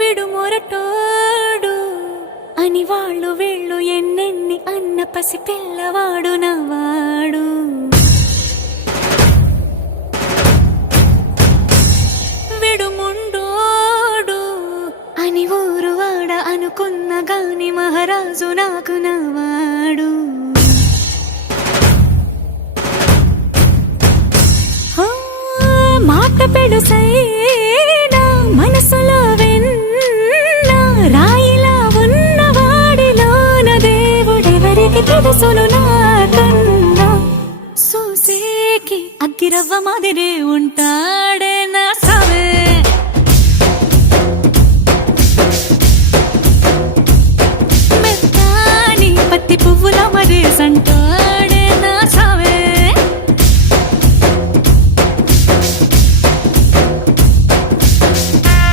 విడు మొరటోడు అని వాళ్ళు వీళ్ళు ఎన్నెన్ని అన్న పసి పిల్లవాడు నవ్వాడు. విడు ముండోడు అని ఊరు వాడ అనుకున్న గాని మహారాజు నాకు నవ్వాడు. మాట పెడుసైనా మనసులో వెన్న రాయిలా ఉన్నవాడిలోన దేవుడెవరికి తెలుసును నాకన్నా. సూసేకి అగ్గిరవ్వ మాదిరే ఉంటా